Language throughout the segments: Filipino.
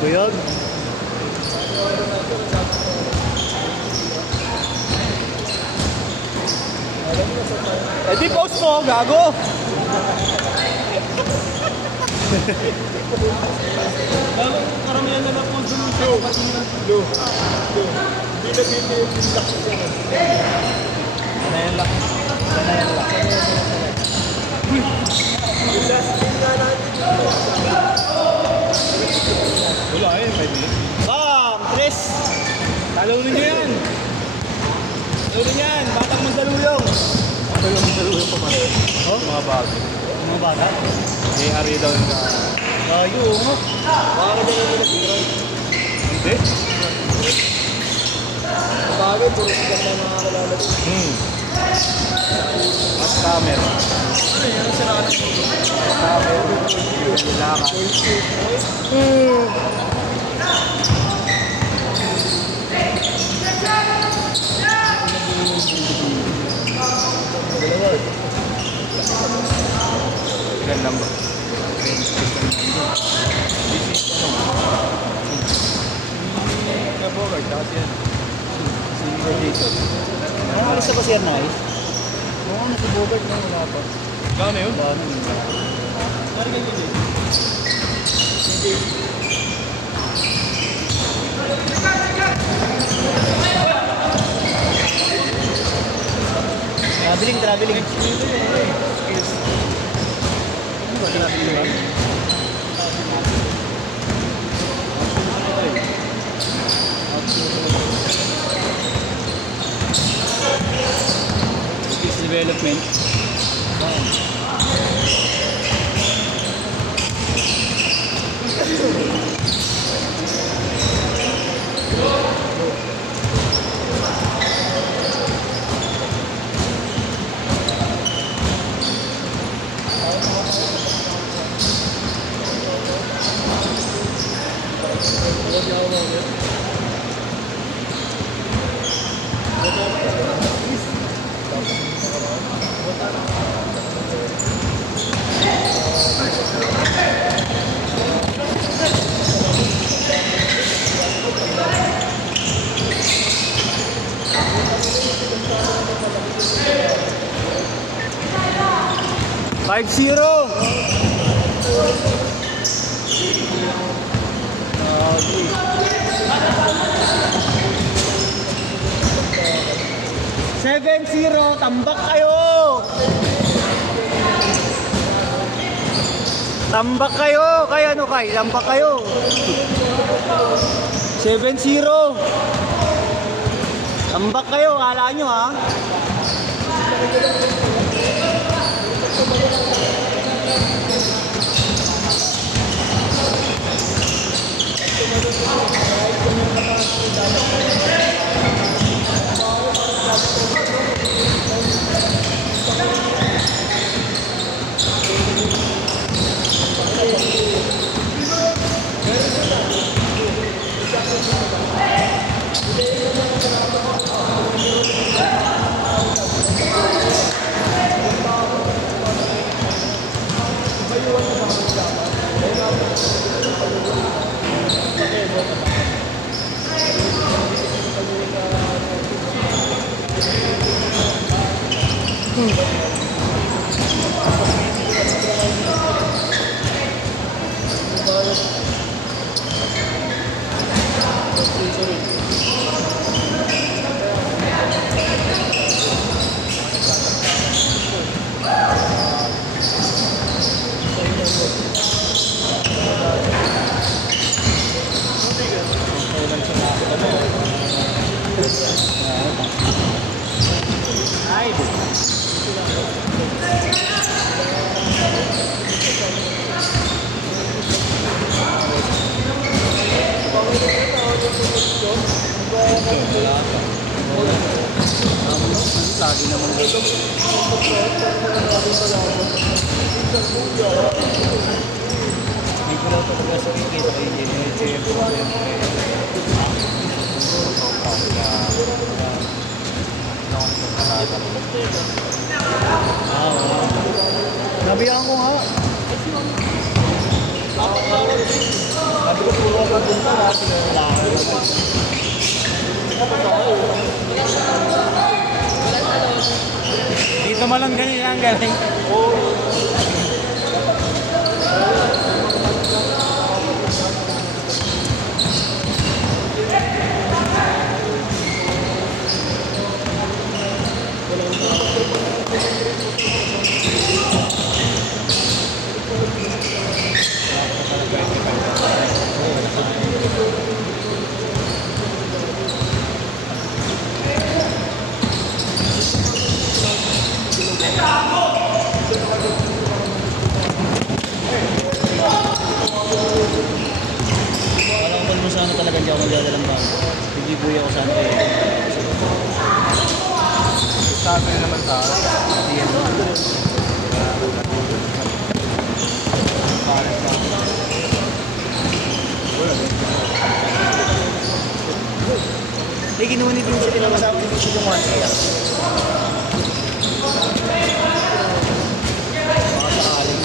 Kuyog. Eh di post mo, gago! Karamihan na lang post mo sa kapatinan. Sanayan lang. Sanayan lang. Wala eh, 5 minutes. Bam! Tres! Talunin nyo yan! Talunin yan! Batang Mandaluyong! Batang Mandaluyong pa ba? Oh? Mga bago. Mga bata. May hari daw yung Layo mo. Baka na nila nag-ground. Hindi? Bagay, puro sikat na nakakalala ko. At camera. Ano yan? Siraan mo. Camera. Kailangan. Ilan lang ba? Bogart, kasi yan. Si Jason. Ano alis na ba siya nice? Oo, si Bogart na wala pa. Gano'n yun? Ba, ano yun? Nari kayo yun Traveling, traveling. Skills. Ano ba traveling ba? Skills development. Five zero. Seven zero, tambak kayo. Tambak kayo, kaya ano kay, tambak kayo. 7-0. Tambak kayo, kala nyo ha. Lagi naman dito. Hindi ko lang talaga sa kikita kay JNHF. Nabiyan ko nga. Wala. Dito man lang ganyan ang galing. Alam ko kung saan talaga hindi ako magdadalang bago. Hindi buhay ako saan kayo. Sa amin naman tayo. Ay, ginawa ni Dun siya pinakasama ni Dun siya yung 1K ah. Baka sakaling.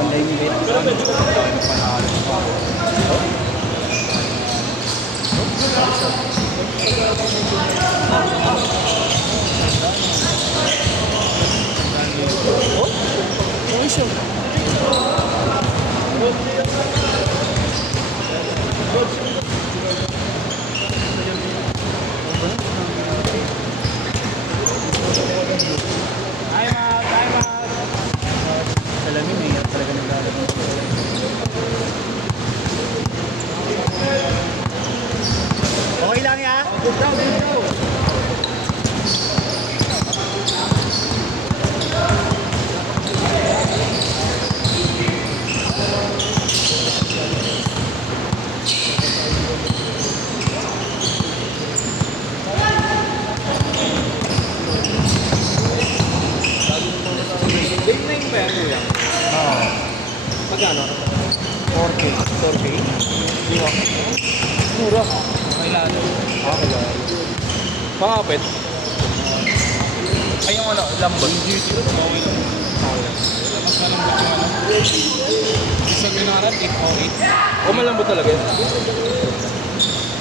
Online bet. Oh, siya. Time out, time out. Salamin, may hirap talaga naglalaro. Okay lang ya? Good down, good down. Big name ba yan, kuya? Oo. Magkano? 4K. 4K? Diba? Mura. May lalo. Kaya. Makapit. Ay, yung ano, lambot. Okay lang. Mas malambot yung ano. Sa Ginarap, 808. O, malambot talaga yun.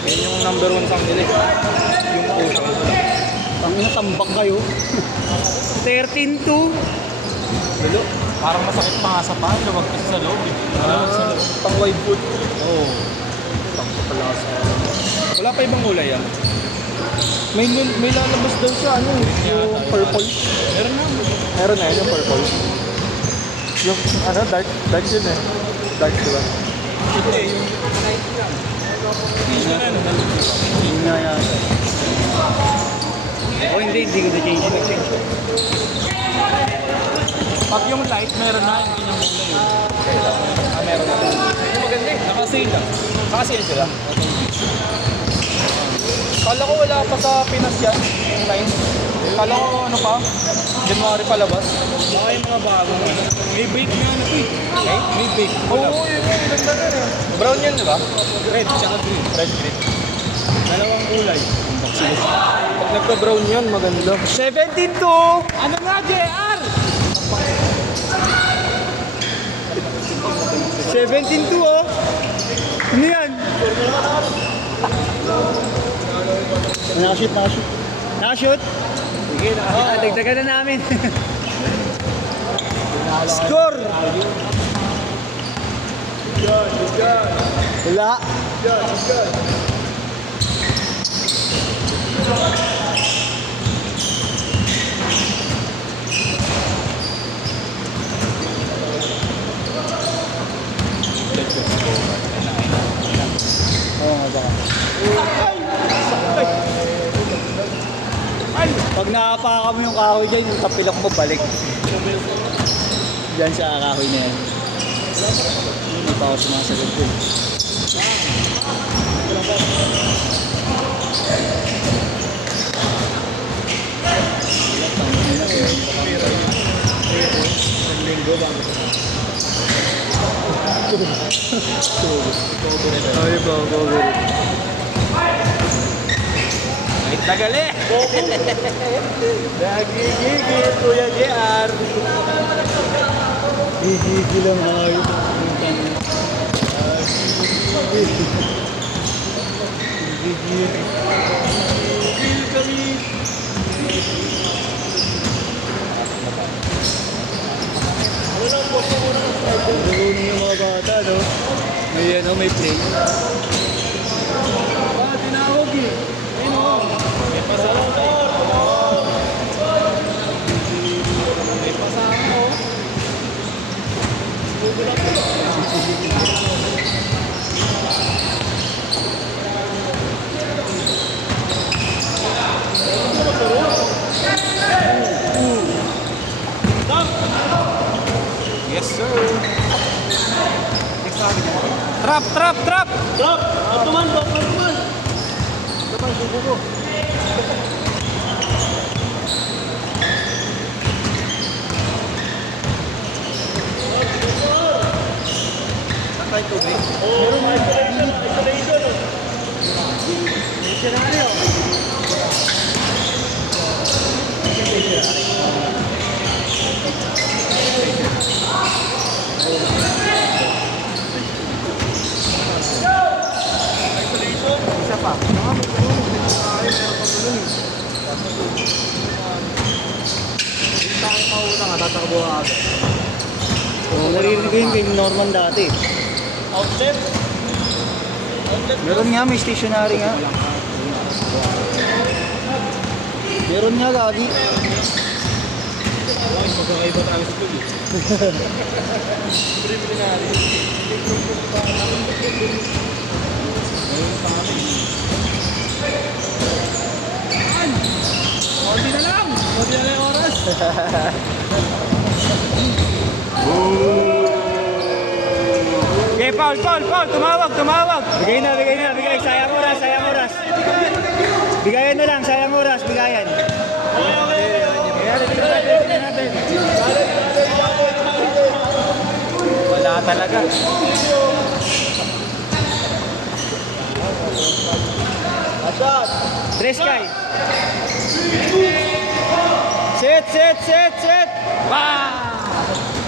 Yan yung number 1 sang nila. Yung usang ko lang. Ang natambak kayo. 13-2. Lalo, parang masakit pa nga sa paa. Luwag kasi sa loob. Pang wide foot. Oo. Takto pala sa... Wala pa ibang kulay yan. May lalabas daw siya, ano, yung purple. Meron na. Meron na yun, yung purple. Yung, ano, dark yun eh. Dark, diba? Hindi, yung light lang. Hindi na ano. Yun nga yan. Oh, hindi ko na-change. Nag-change ko. Pag yung light, meron na yung inyong kulay. Meron na. Yung maganda eh. Naka-sale lang. Nakasale sila. Kala ko wala pa sa Pinas yan, yung line. Kala ko ano pa, January palabas. Baka yung mga bagong ano. May bake na ano eh. Okay? May bake. Oo, yun yung ganda na rin. Brown yan, di ba? Red, tsaka green. Red, green. Dalawang kulay. Pag nagka-brown yan, maganda. 17-2! Ano nga, JR? 17-2 oh! Ano yan? Nakashoot, nakashoot. Nakashoot? Sige, nakashoot. Dagdagan na namin. Score! Wala. Oo nga baka. Pag nakapaka mo yung kahoy dyan, yung tapilok mo balik. Diyan sa kahoy na yan. Hindi pa ako sumasagot ko eh. Ay, bago. Tagali. Nagigigil, Kuya JR. Gigigil ang ayos. Gigigil. Gigigil kami. Nagunin yung mga bata, no? May ano, may play. Tinawag eh. May pasama. May pasama, oh. Yes, sir. Trap, trap, trap. Drop! Tuman! Tuman, subo ko. Saan tayo tubig? Meron isolation. Missionary, oh. Isa pa. Hindi tayo mauna nga, tatakbo ka agad. Narinig ko yun kay Norman dati. Outlet? Meron nga, may stationary nga. Meron nga, Gagi. Magkakaiba tayo sa school eh. Preliminary. Konti na lang! Konti na lang yung oras! Okay, Paul! Tumawag! Bigay na. Sayang oras. Bigayan na lang, sayang oras, bigayan. Wala talaga. Dreskay. Set. Wow!